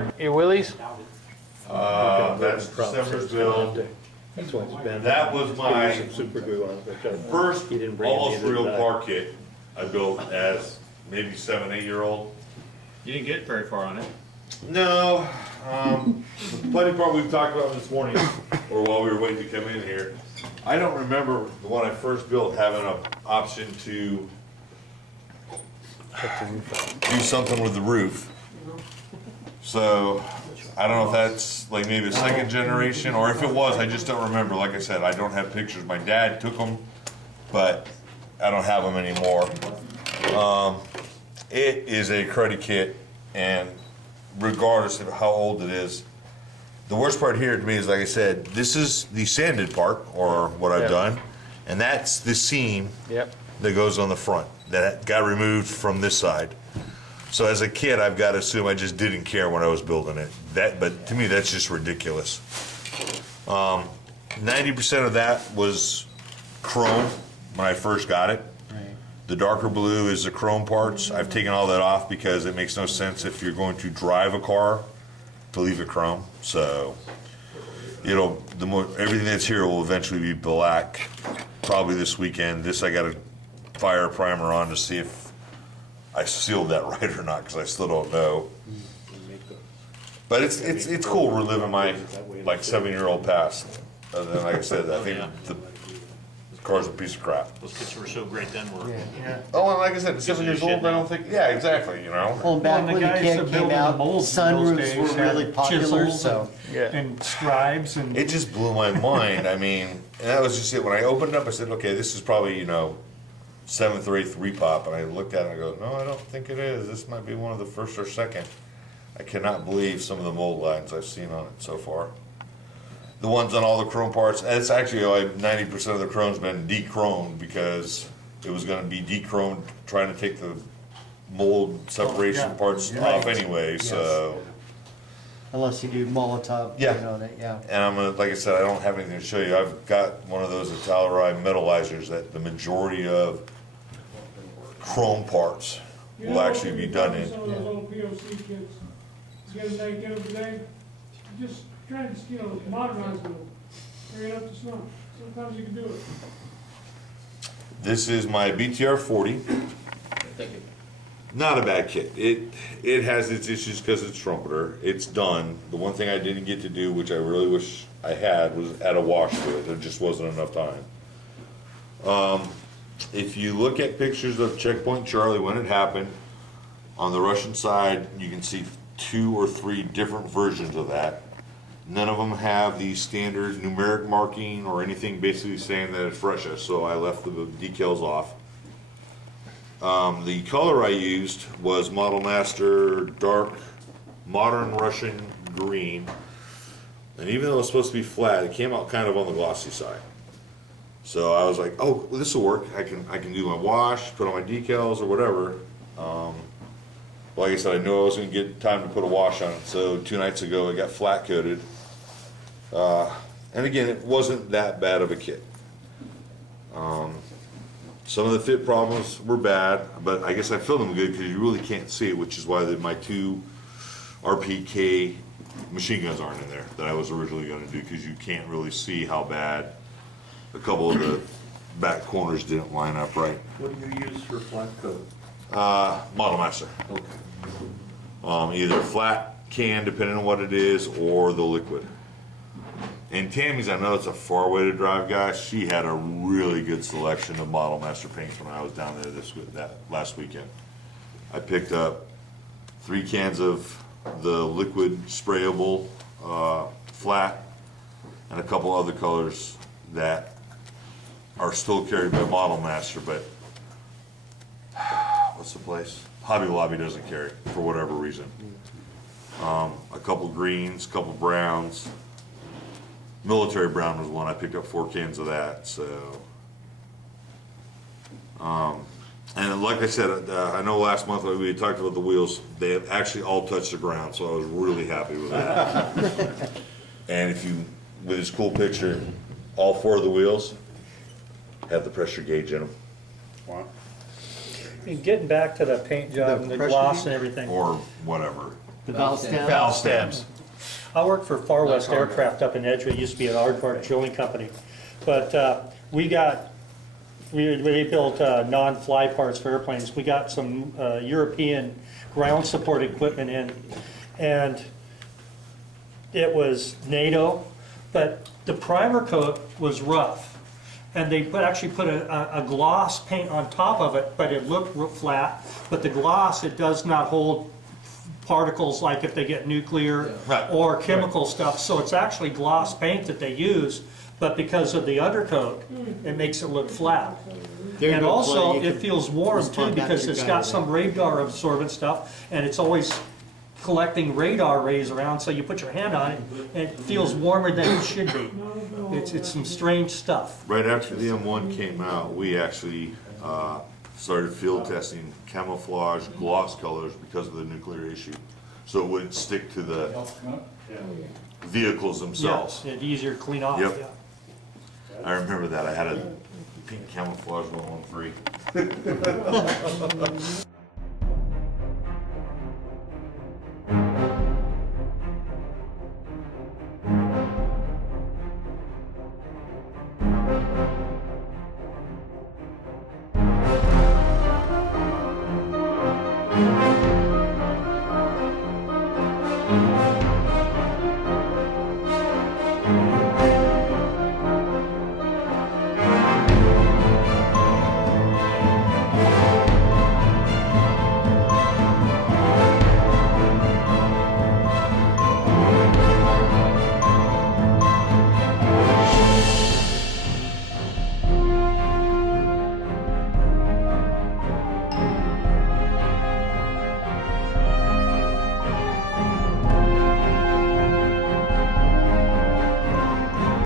Mark, your Willys? That's December's build. That's why it's been. That was my Some super glue on it. first He didn't bring it almost either, real did I? car kit I built as maybe 7, 8-year-old. You didn't get very far on it. No, the bloody part we've talked about this morning, or while we were waiting to come in here. I don't remember the one I first built having an option to do something with the roof. So I don't know if that's like maybe a second generation, or if it was, I just don't remember. Like I said, I don't have pictures. My dad took them, but I don't have them anymore. It is a cruddy kit, and regardless of how old it is, the worst part here to me is, like I said, this is the sanded part, or what I've done, and that's the seam Yep. that goes on the front that got removed from this side. So as a kid, I've got to assume I just didn't care when I was building it. But to me, that's just ridiculous. 90% of that was chrome when I first got it. The darker blue is the chrome parts. I've taken all that off because it makes no sense if you're going to drive a car to leave it chrome. So everything that's here will eventually be black. Probably this weekend. This I got to fire a primer on to see if I sealed that right or not, because I still don't know. But it's cool reliving my like 7-year-old past. And then, like I said, I think the car's a piece of crap. Those kits were so great then were. Oh, and like I said, 7 years old, I don't think. Yeah, exactly. Well, back Well, when the the guys kit that came built out, the molds in those sunroofs days were had really popular, chisels so. and scribes and. It just blew my mind. I mean, and that was just it. When I opened it up, I said, okay, this is probably 7th or 8th repop, and I looked at it and I go, no, I don't think it is. This might be one of the first or second. I cannot believe some of the mold lines I've seen on it so far. The ones on all the chrome parts, and it's actually like 90% of the chrome's been de-chromed because it was going to be de-chromed trying to take the mold separation parts off anyway. So, Unless you do Molotov paint on it, yeah. and I'm gonna, like I said, I don't have anything to show you. I've got one of those Italoride metallizers that the majority of chrome parts will actually be done in. Some of those old POC kits, get them today, just try to, modernize them, bring it up to snuff. Sometimes you can do it. This is my BTR-40. Not a bad kit. It has its issues because it's Trumpeter. It's done. The one thing I didn't get to do, which I really wish I had, was add a wash to it. There just wasn't enough time. If you look at pictures of Checkpoint Charlie when it happened, on the Russian side, you can see 2 or 3 different versions of that. None of them have the standard numeric marking or anything basically saying that it's Russia, so I left the decals off. The color I used was Model Master Dark Modern Russian Green, and even though it's supposed to be flat, it came out kind of on the glossy side. So I was like, oh, well, this will work. I can do my wash, put on my decals or whatever. Like I said, I knew I was going to get time to put a wash on it, so 2 nights ago I got flat coated. And again, it wasn't that bad of a kit. Some of the fit problems were bad, but I guess I filled them good because you really can't see it, which is why my 2 RPK machine guns aren't in there that I was originally going to do, because you can't really see how bad a couple of the back corners didn't line up right. What do you use for flat coat? Model Master. Okay. Either flat can, depending on what it is, or the liquid. And Tammy's, I know it's a far way to drive, guys. She had a really good selection of Model Master paints when I was down there that last weekend. I picked up 3 cans of the liquid sprayable flat, and a couple other colors that are still carried by Model Master, but what's the place? Hobby Lobby doesn't carry it for whatever reason. A couple greens, couple browns. Military brown was one. I picked up 4 cans of that. So, and like I said, I know last month we had talked about the wheels. They have actually all touched the ground, so I was really happy with that. And if you, with this cool picture, all 4 of the wheels have the pressure gauge in them, And getting back to the paint job and the pressure gloss heat? and everything. or whatever. The valve stem? valve stems. I worked for Far West Aircraft up in Edgewood, it used to be an aardvark drilling company. But we built non-fly parts for airplanes. We got some European ground support equipment in, and it was NATO, but the primer coat was rough. And they actually put a gloss paint on top of it, but it looked flat. But the gloss, it does not hold particles like if they get nuclear Right. or chemical stuff. So it's actually gloss paint that they use, but because of the undercoat, it makes it look flat. There And you go, also, Clay, you it can feels warm too respond back to because your it's guy got today. some radar absorbent stuff, and it's always collecting radar rays around, so you put your hand on it, and it feels warmer than it should be. It's some strange stuff. Right after the M1 came out, we actually started field testing camouflage gloss colors because of the nuclear issue. So it wouldn't stick to the vehicles themselves. Yeah, it's easier to clean off, Yep. yeah. I remember that. I had a pink camoufage one on free.